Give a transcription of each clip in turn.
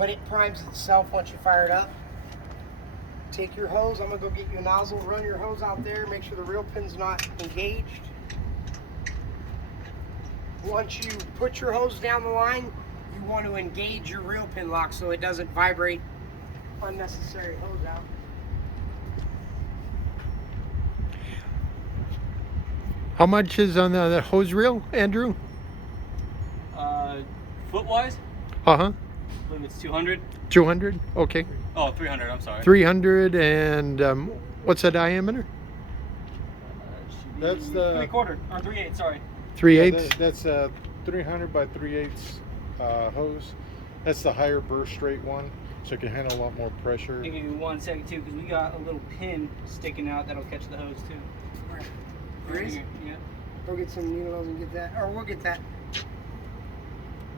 but it primes itself once you fire it up. Take your hose. I'm gonna go get you a nozzle. Run your hose out there. Make sure the reel pin's not engaged. Once you put your hose down the line, you want to engage your reel pin lock so it doesn't vibrate unnecessary hose out. How much is on the hose reel, Andrew? Foot-wise? Uh-huh. I believe it's 200. 200? Okay. Oh, 300, I'm sorry. 300, and what's the diameter? That's the 3/4, or 3/8, sorry. 3/8? That's a 300 by 3/8 hose. That's the higher burst rate one, so it can handle a lot more pressure. I'll give you 1 second too, because we got a little pin sticking out that'll catch the hose too. There is? Yeah. Go get some needles and get that, or we'll get that.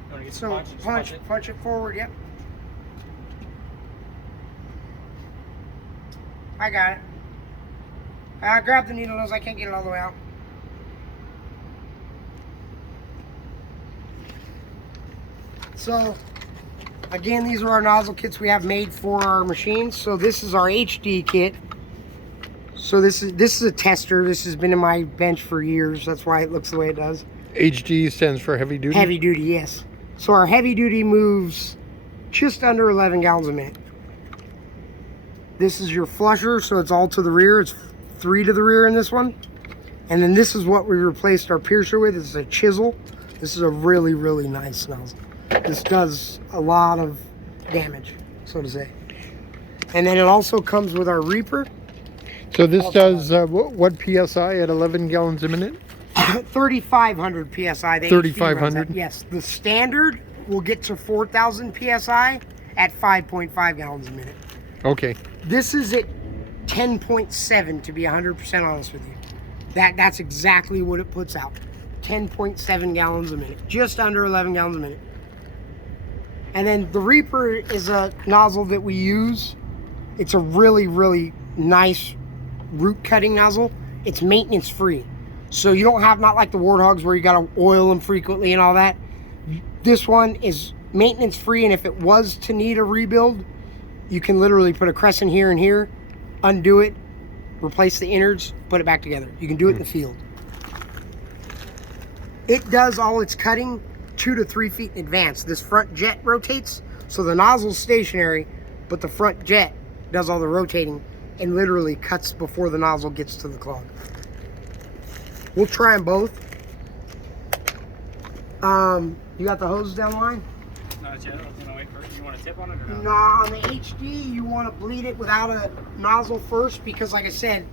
You want to get So some punch? Just punch it forward, yep. I got it. Grab the needle nose, I can't get it all the way out. So, again, these are our nozzle kits we have made for our machines. So this is our HD kit. So this is a tester. This has been in my bench for years. That's why it looks the way it does. HG stands for heavy duty? Heavy duty, yes. So our heavy duty moves just under 11 gallons a minute. This is your flusher, so it's all to the rear. It's 3 to the rear in this one. And then this is what we replaced our piercer with. It's a chisel. This is a really, really nice nozzle. This does a lot of damage, so to say. And then it also comes with our reaper. So this does what PSI at 11 gallons a minute? 3,500 PSI. 3,500? Yes, the standard will get to 4,000 PSI at 5.5 gallons a minute. Okay. This is at 10.7 to be 100% honest with you. That's exactly what it puts out. 10.7 gallons a minute, just under 11 gallons a minute. And then the Reaper is a nozzle that we use. It's a really, really nice root cutting nozzle. It's maintenance free. So you don't have, not like the Warthogs where you gotta oil them frequently and all that. This one is maintenance free, and if it was to need a rebuild, you can literally put a crescent here and here, undo it, replace the innards, put it back together. You can do it in the field. It does all its cutting 2 to 3 feet in advance. This front jet rotates, so the nozzle's stationary, but the front jet does all the rotating and literally cuts before the nozzle gets to the clog. We'll try them both. You got the hose down the line? Not yet. I was gonna wait for it. You want a tip on it or not? Nah, on the HD, you want to bleed it without a nozzle first because, like I said,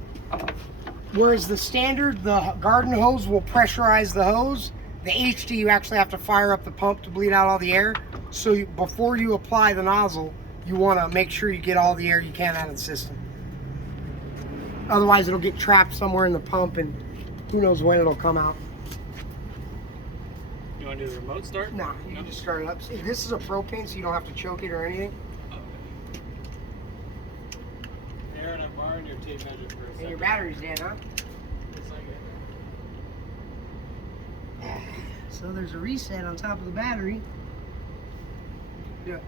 whereas the standard, the garden hose will pressurize the hose, the HD, you actually have to fire up the pump to bleed out all the air. So before you apply the nozzle, you want to make sure you get all the air you can out of the system. Otherwise, it'll get trapped somewhere in the pump, and who knows when it'll come out. You want to do the remote start? Nah, you can just start it up. See, this is a propane, so you don't have to choke it or anything. Aaron, I'm borrowing your tape measure for a second. And your battery's dead, huh? Just like it. So there's a reset on top of the battery. Yeah.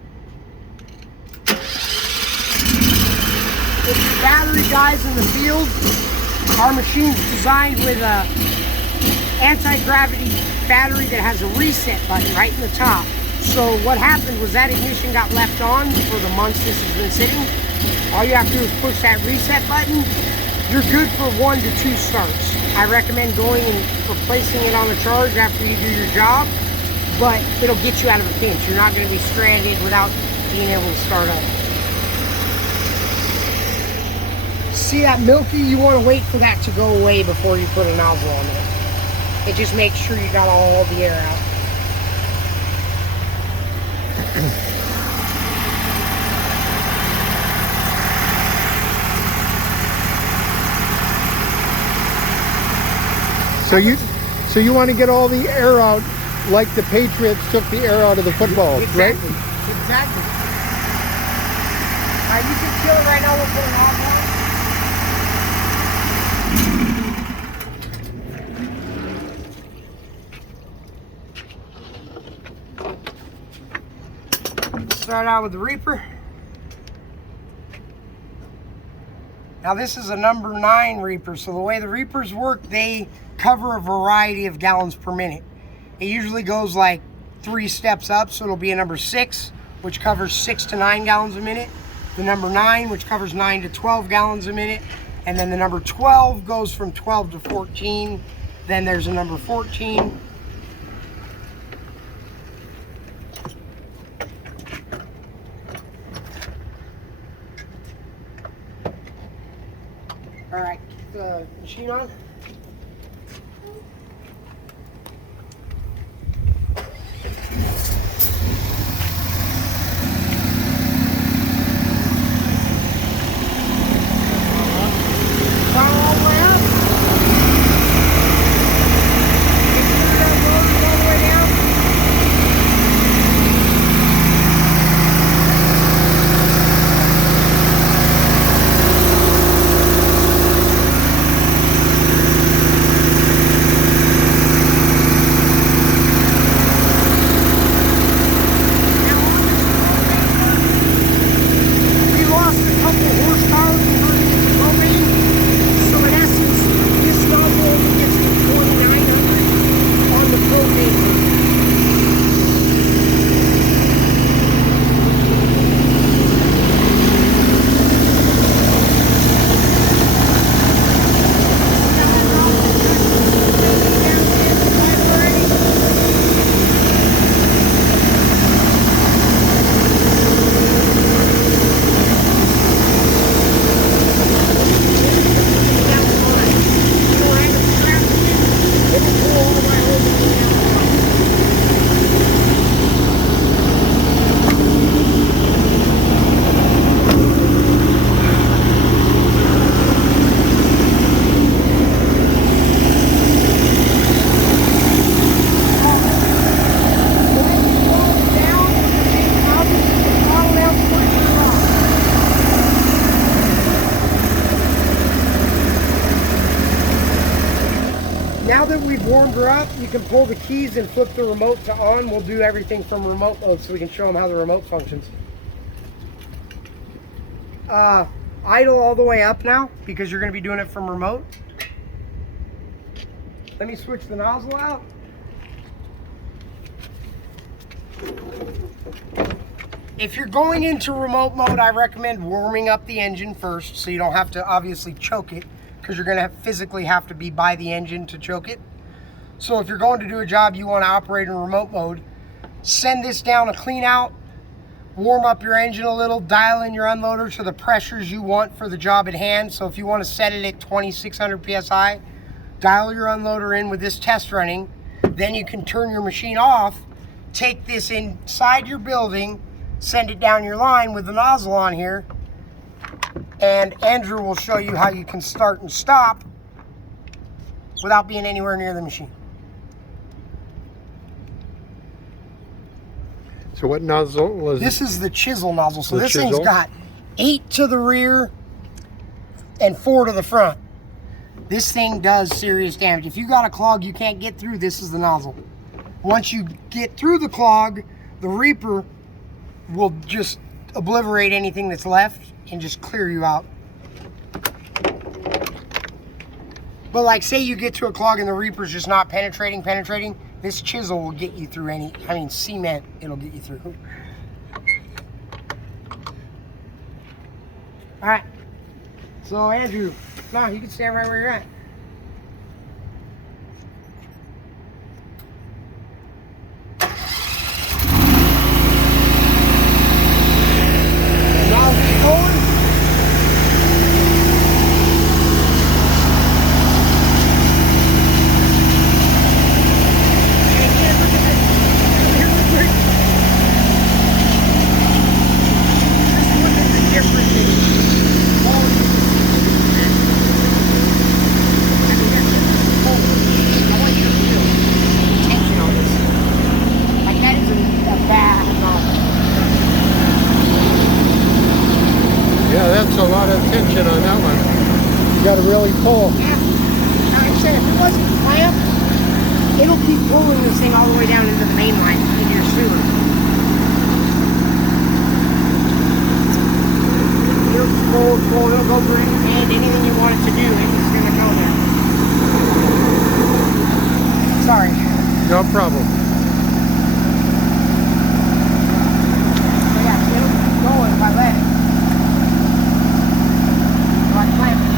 If your battery dies in the field, our machine's designed with a anti-gravity battery that has a reset button right in the top. So what happened was that ignition got left on for the months this has been sitting. All you have to do is push that reset button. You're good for 1 to 2 starts. I recommend going and replacing it on the charge after you do your job, but it'll get you out of a pinch. You're not going to be stranded without being able to start up. See that milky? You want to wait for that to go away before you put a nozzle on there. It just makes sure you got all the air out. So you want to get all the air out like the Patriots took the air out of the football, right? Exactly. All right, you can kill it right now. We'll put it off on. Start out with the Reaper. Now this is a number 9 Reaper, so the way the Reapers work, they cover a variety of gallons per minute. It usually goes like 3 steps up, so it'll be a number 6, which covers 6 to 9 gallons a minute. The number 9, which covers 9 to 12 gallons a minute. And then the number 12 goes from 12 to 14. Then there's a number 14. All right, keep the machine on. Now that we've warmed her up, you can pull the keys and flip the remote to on. We'll do everything from remote mode so we can show them how the remote functions. Idle all the way up now because you're going to be doing it from remote. Let me switch the nozzle out. If you're going into remote mode, I recommend warming up the engine first so you don't have to obviously choke it, because you're going to physically have to be by the engine to choke it. So if you're going to do a job you want to operate in remote mode, send this down a clean out, warm up your engine a little, dial in your unloader to the pressures you want for the job at hand. So if you want to set it at 2600 PSI, dial your unloader in with this test running. Then you can turn your machine off, take this inside your building, send it down your line with the nozzle on here, and Andrew will show you how you can start and stop without being anywhere near the machine. So what nozzle was this? Is the chisel nozzle. So this chisel? thing's got 8 to the rear and 4 to the front. This thing does serious damage. If you got a clog you can't get through, this is the nozzle. Once you get through the clog, the Reaper will just obliterate anything that's left and just clear you out. But like say you get to a clog and the Reaper's just not penetrating, this chisel will get you through cement, it'll get you through. All right, so Andrew, no, you can stand right where you're at. A lot of tension on that one. You got to really pull. Yeah. Like I said, if it wasn't clamped, it'll keep pulling this thing all the way down into the main line into your sewer. filter it, and anything you want it to do, it's going to go there. Sorry. No problem. So yeah, it'll keep going if I let it. So I clamp it.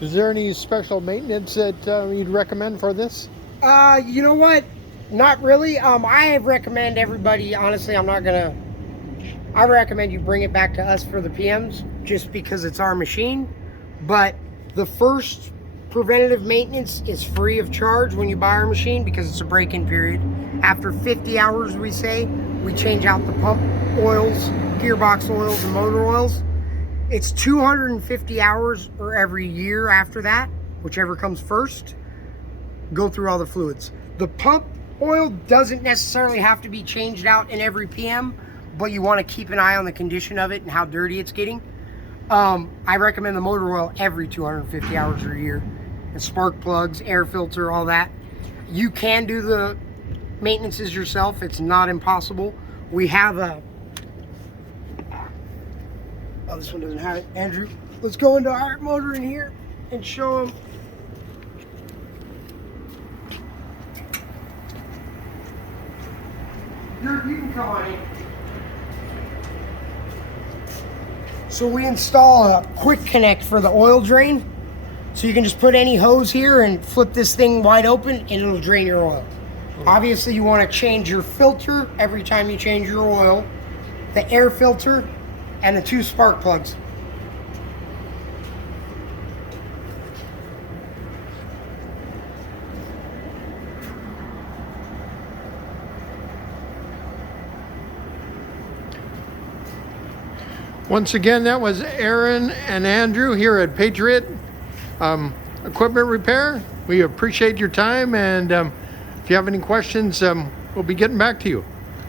Is there any special maintenance that you'd recommend for this? You know what? Not really. I recommend everybody, honestly, I recommend you bring it back to us for the PMs just because it's our machine. But the first preventative maintenance is free of charge when you buy our machine because it's a break-in period. After 50 hours, we say, we change out the pump oils, gearbox oils, and motor oils. It's 250 hours or every year after that, whichever comes first. Go through all the fluids. The pump oil doesn't necessarily have to be changed out in every PM, but you want to keep an eye on the condition of it and how dirty it's getting. I recommend the motor oil every 250 hours or a year. And spark plugs, air filter, all that. You can do the maintenances yourself. It's not impossible. We have a... Oh, this one doesn't have it. Andrew, let's go into our motor in here and show them. You can come on in. So we install a quick connect for the oil drain. So you can just put any hose here and flip this thing wide open and it'll drain your oil. Obviously you want to change your filter every time you change your oil, the air filter, and the 2 spark plugs. Once again, that was Aaron and Andrew here at Patriot Equipment Repair. We appreciate your time, and if you have any questions, we'll be getting back to you.